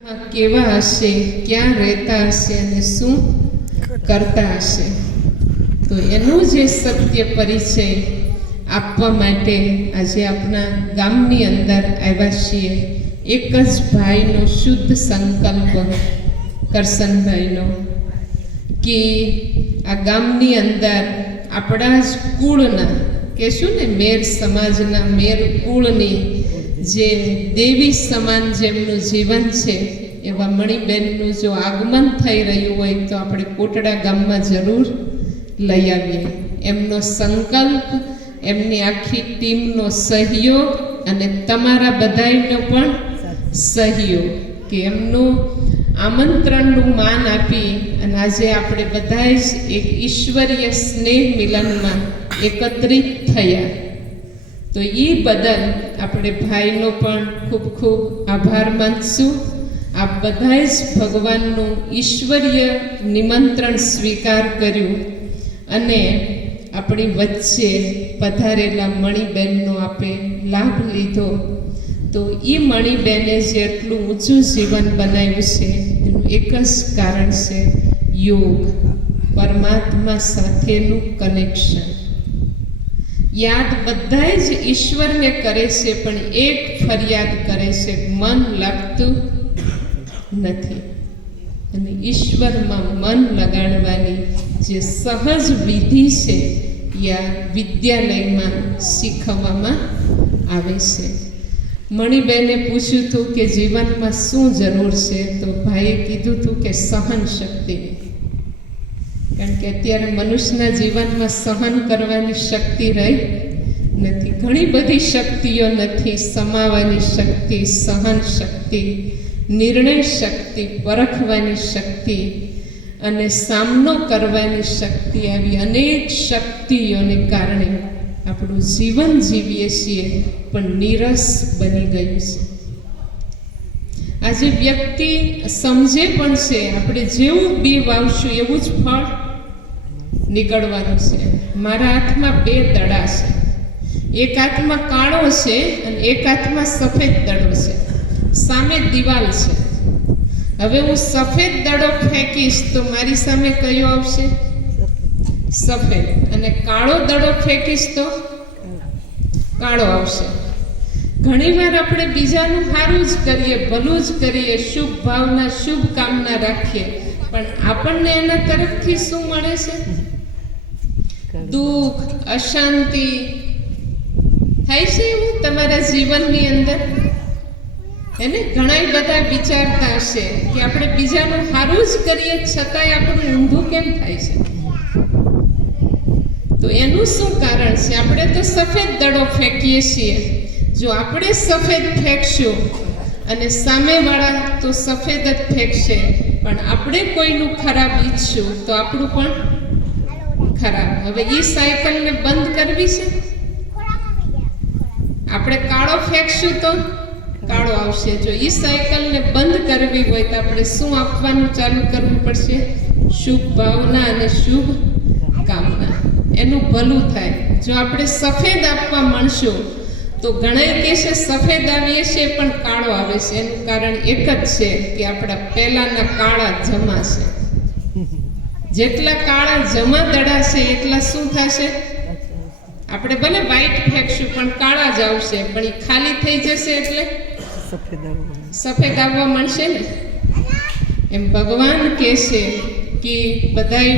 કેવા હશે ક્યાં રહેતા હશે અને શું કરતા હશે તો એનું જે સત્ય પરિચય આપવા માટે આજે આપણા ગામની અંદર આવ્યા છીએ એક જ ભાઈનો શુદ્ધ સંકલ્પ કરશનભાઈનો કે આ ગામની અંદર આપણા જ કુળના કહેશું ને મેર સમાજના મેર કુળની જે દેવી સમાન જેમનું જીવન છે, એવા મણિબેનનું જો આગમન થઈ રહ્યું હોય તો આપણે કોટડા ગામમાં જરૂર લઈ આવીએ. એમનો સંકલ્પ, એમની આખી ટીમનો સહયોગ અને તમારા બધાયનો પણ સહયોગ કે એમનું આમંત્રણનું માન આપી અને આજે આપણે બધા જ એક ઈશ્વરીય સ્નેહ મિલનમાં એકત્રિત થયા. તો એ બદલ આપણે ભાઈનો પણ ખૂબ ખૂબ આભાર માનશું. આપ બધાએ જ ભગવાનનું ઈશ્વરીય નિમંત્રણ સ્વીકાર કર્યું અને આપણી વચ્ચે પધારેલા મણિબેનનો આપે લાભ લીધો. તો એ મણિબેને જે એટલું ઊંચું જીવન બનાવ્યું છે, એનું એક જ કારણ છે યોગ. પરમાત્મા સાથેનું કનેક્શન યાદ બધા જ ઈશ્વરને કરે છે, પણ એક ફરિયાદ કરે છે, મન લાગતું નથી. અને ઈશ્વરમાં મન લગાડવાની જે સહજ વિધિ છે યા વિદ્યાલયમાં શીખવવામાં આવે છે. મણિબેને પૂછ્યું હતું કે જીવનમાં શું જરૂર છે, તો ભાઈએ કીધું હતું કે સહન શક્તિની કારણ કે અત્યારે મનુષ્યના જીવનમાં સહન કરવાની શક્તિ રહી નથી. ઘણી બધી શક્તિઓ નથી. સમાવાની શક્તિ, સહન શક્તિ, નિર્ણય શક્તિ, પરખવાની શક્તિ અને સામનો કરવાની શક્તિ આવી અનેક શક્તિઓને કારણે આપણું જીવન જીવીએ છીએ, પણ નીરસ બની ગયું છે. આજે વ્યક્તિ સમજે પણ છે, આપણે જેવું બી વાવશું એવું જ ફળ નીકળવાનું છે. મારા હાથમાં બે દડા છે. એક હાથમાં કાળો છે અને એક હાથમાં સફેદ દડો છે. સામે દિવાલ છે. હવે હું સફેદ દડો ફેંકીશ તો મારી સામે કયો આવશે? સફેદ. અને કાળો દડો ફેંકીશ તો? કાળો આવશે. ઘણીવાર આપણે બીજાનું સારું જ કરીએ, ભલું જ કરીએ, શુભ ભાવના, શુભ કામના રાખીએ. પણ આપણને એના તરફથી શું મળે છે? દુઃખ, અશાંતિ. થાય છે એવું તમારા જીવનની અંદર? એને ઘણા બધા વિચારતા હશે કે આપણે બીજાનું સારું જ કરીએ છતાંય આપણું ઊંધું કેમ થાય છે? તો એનું શું કારણ છે? આપણે તો સફેદ દડો ફેંકીએ છીએ. જો આપણે સફેદ ફેંકશું અને સામેવાળા તો સફેદ જ ફેંકશે, પણ આપણે કોઈનું ખરાબ ઈચ્છશું, તો આપણું પણ ખરાબ. હવે એ સાયકલને બંધ કરવી છે? આપણે કાળો ફેંકશું તો? કાળો આવશે. જો એ સાયકલને બંધ કરવી હોય તો આપણે શું આપવાનું ચાલુ કરવું પડશે? શુભ ભાવના અને શુભ કામના. એનું ભલું થાય. જો આપણે સફેદ આપવા માંડશું, તો ઘણા કહેશે સફેદ આવીએ છે પણ કાળો આવે છે. એનું કારણ એક જ છે કે આપણા પહેલાંના કાળા જમા છે. જેટલા કાળા જમા દડાશે એટલા શું થશે? આપણે ભલે વ્હાઈટ ફેંકશું પણ કાળા જ આવશે. પણ એ ખાલી થઈ જશે એટલે? સફેદ આવવા મળશે. ને? એમ ભગવાન કહે છે કે બધાય